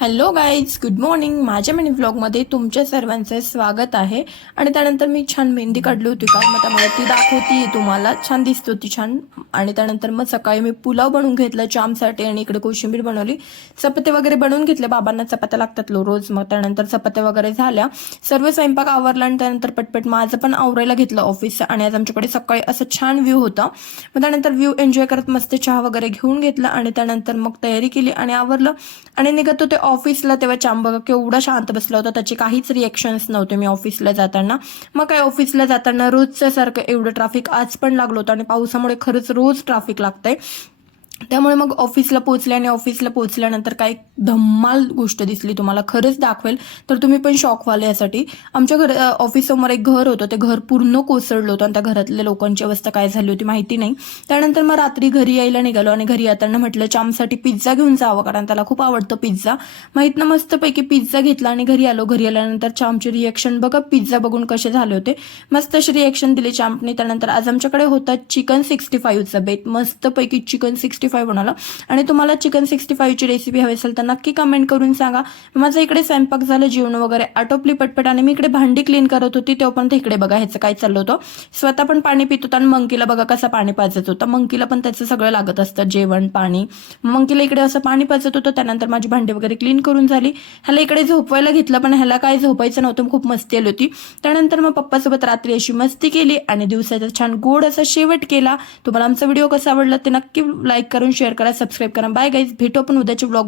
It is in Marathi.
Hello guys, good morning. माझ्या मिनी व्लॉगमध्ये तुमच्या सर्वांचे स्वागत आहे. आणि त्यानंतर मी छान मेहंदी काढली होती काल, मग त्यामुळे ती दाखवती तुम्हाला. छान दिसत होती छान. आणि त्यानंतर मग सकाळी मी पुलाव बनवून घेतला जामसाठी आणि इकडे कोशिंबीर बनवली. चपात्या वगैरे बनवून घेतले, बाबांना चपात्या लागतात रोज. मग त्यानंतर चपात्या वगैरे झाल्या, सर्व स्वयंपाक आवरला आणि त्यानंतर पटपट माझं पण आवरायला घेतलं ऑफिसचं. आणि आज आमच्याकडे सकाळी असं छान व्ह्यू होता. मग त्यानंतर व्ह्यू एन्जॉय करत मस्त चहा वगैरे घेऊन घेतला आणि त्यानंतर मग तयारी केली आणि आवरलं आणि निघत होते ऑफिसला. तेव्हा चाम बघा केवढा शांत बसला होता, त्याचे काहीच रिएक्शन्स नव्हते मी ऑफिसला जाताना. मग काय ऑफिसला जाताना रोजच्या सारखं एवढं ट्रॅफिक आज पण लागलं होतं आणि पावसामुळे खरंच रोज ट्रॅफिक लागतंय. त्यामुळे मग ऑफिसला पोहोचले आणि ऑफिसला पोहोचल्यानंतर काही धम्माल गोष्ट दिसली तुम्हाला, खरंच दाखवेल तर तुम्ही पण शॉक व्हाल यासाठी. आमच्या ऑफिससमोर एक घर होतं, ते घर पूर्ण कोसळलं होतं आणि त्या घरातल्या लोकांची अवस्था काय झाली होती माहिती नाही. त्यानंतर मग रात्री घरी यायला निघालो आणि घरी येताना म्हटलं चामसाठी पिझ्झा घेऊन जावं, कारण त्याला खूप आवडतं पिझ्झा. माहित ना, मस्तपैकी पिझ्झा घेतला आणि घरी आलो. घरी आल्यानंतर चामची रिएक्शन बघा, पिझ्झा बघून कसे झाले होते. मस्त अशी रिएक्शन दिली चामपने. त्यानंतर आज आमच्याकडे होता चिकन 65चा बेत, मस्तपैकी चिकन 65 बनवलं. आणि तुम्हाला चिकन 65ची रेसिपी हवी असेल तर नक्की कमेंट करून सांगा. माझं इकडे स्वयंपाक झालं, जेवण वगैरे आटोपली पटपट आणि मी इकडे भांडी क्लीन करत होती. तेव्हा पण इकडे बघा ह्याचं काय चाललं होतं. स्वतः पण पाणी पित होता आणि मंकीला बघा कसं पाणी पाजत होता. मंकीला पण त्याचं सगळं लागत असतं, जेवण पाणी. मंकीला इकडे असं पाणी पाजत होतं. त्यानंतर माझी भांडी वगैरे क्लीन करून झाली. ह्याला इकडे झोपवायला घेतलं, पण ह्याला काय झोपायचं नव्हतं, खूप मस्ती आली होती. त्यानंतर मग पप्पासोबत रात्री अशी मस्ती केली आणि दिवसाचा छान गोड असा शेवट केला. तुम्हाला आमचा व्हिडिओ कसा आवडला ते नक्की लाईक करून शेअर करा, सबस्क्राईब करा. बाय गाईज, भेटू आपण उद्याच्या व्लॉग.